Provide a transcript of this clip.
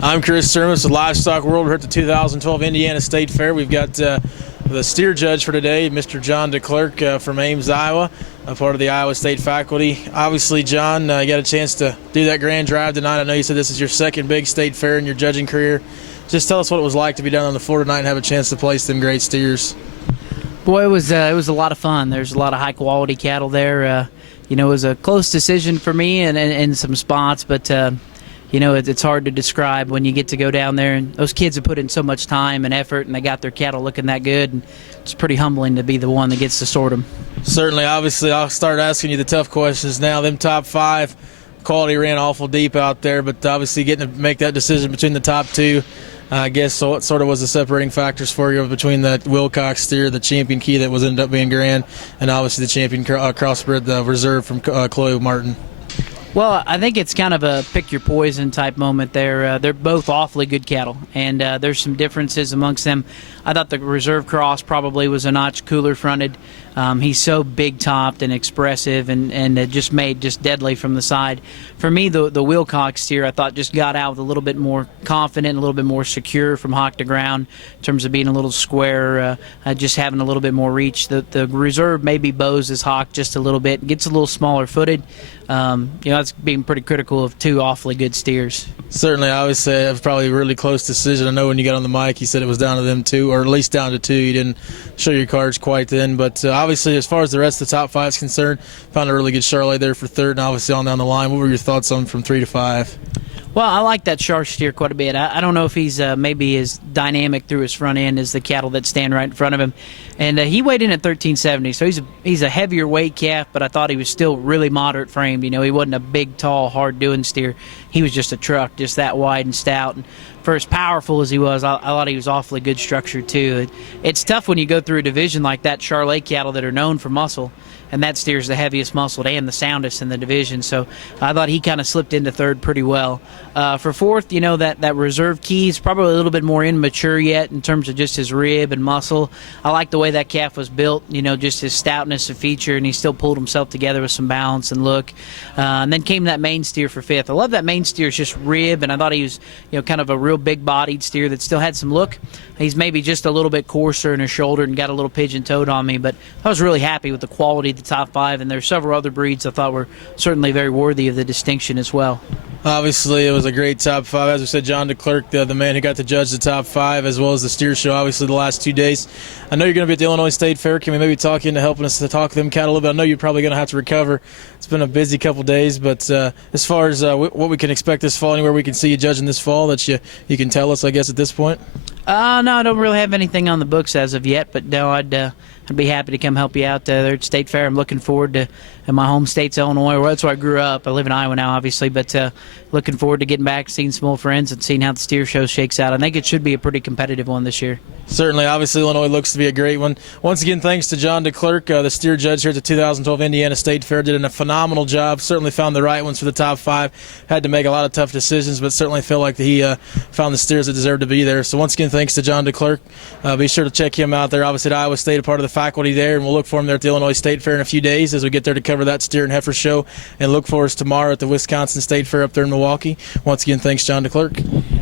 I'm Chris Sermus with Livestock World. We're at the 2012 Indiana State Fair. We've got the steer judge for today, Mr. John DeClerk from Ames, Iowa, a part of the Iowa State faculty. Obviously, John, you got a chance to do that grand drive tonight. I know you said this is your second big state fair in your judging career. Just tell us what it was like to be down on the floor tonight and have a chance to place them great steers. Boy, it was a lot of fun. There's a lot of high-quality cattle there. It was a close decision for me in some spots, but it's hard to describe when you get to go down there. And those kids have put in so much time and effort, and they got their cattle looking that good. And it's pretty humbling to be the one that gets to sort them. Certainly. Obviously, I'll start asking you the tough questions now. Them top five, quality ran awful deep out there, but obviously getting to make that decision between the top two, I guess, so what sort of was the separating factors for you between the Wilcox steer, the champion key that was ended up being grand, and obviously the champion crossbred, the reserve from Chloe Martin? Well, I think it's kind of a pick your poison type moment there. They're both awfully good cattle, and there's some differences amongst them. I thought the reserve cross probably was a notch cooler fronted. He's so big topped and expressive, and just made just deadly from the side. For me, the Wilcox steer I thought just got out with a little bit more confident, a little bit more secure from hock to ground in terms of being a little square, just having a little bit more reach. The reserve maybe bows his hock just a little bit, gets a little smaller footed. That's being pretty critical of two awfully good steers. Certainly, I would say it was probably a really close decision. I know when you got on the mic, you said it was down to them two, or at least down to two. You didn't show your cards quite then, but obviously, as far as the rest of the top five is concerned, found a really good Charlotte there for third, and obviously on down the line. What were your thoughts on from 3 to 5? Well, I like that Char steer quite a bit. I don't know if he's maybe as dynamic through his front end as the cattle that stand right in front of him. And he weighed in at 1370, so he's a heavier weight calf, but I thought he was still really moderate framed. He wasn't a big, tall, hard-doing steer. He was just a truck, just that wide and stout. And for as powerful as he was, I thought he was awfully good structured, too. It's tough when you go through a division like that, Charolais cattle that are known for muscle, and that steer's the heaviest muscled and the soundest in the division. So I thought he kind of slipped into third pretty well. For fourth, that reserve key is probably a little bit more immature yet in terms of just his rib and muscle. I like the way that calf was built, just his stoutness of feature, and he still pulled himself together with some balance and look. And then came that main steer for fifth. I love that main steer's just rib, and I thought he was, kind of a real big-bodied steer that still had some look. He's maybe just a little bit coarser in his shoulder and got a little pigeon-toed on me, but I was really happy with the quality of the top five, and there are several other breeds I thought were certainly very worthy of the distinction as well. Obviously, it was a great top five. As we said, John DeClerk, the man who got to judge the top five, as well as the steer show, obviously, the last 2 days. I know you're going to be at the Illinois State Fair. Can we maybe talk you into helping us to talk them cattle a little bit? I know you're probably going to have to recover. It's been a busy couple days, but as far as what we can expect this fall, anywhere we can see you judging this fall that you can tell us, I guess, at this point? No, I don't really have anything on the books as of yet, but no, I'd be happy to come help you out there at State Fair. I'm looking forward to, in my home state's Illinois, where that's where I grew up. I live in Iowa now, obviously, but looking forward to getting back, seeing some old friends, and seeing how the steer show shakes out. I think it should be a pretty competitive one this year. Certainly. Obviously, Illinois looks to be a great one. Once again, thanks to John DeClerk, the steer judge here at the 2012 Indiana State Fair. Did a phenomenal job. Certainly found the right ones for the top five. Had to make a lot of tough decisions, but certainly feel like he found the steers that deserved to be there. So once again, thanks to John DeClerk. Be sure to check him out there. Obviously, at Iowa State, a part of the faculty there, and we'll look for him there at the Illinois State Fair in a few days as we get there to cover that steer and heifer show, and look for us tomorrow at the Wisconsin State Fair up there in Milwaukee. Once again, thanks, John DeClerk.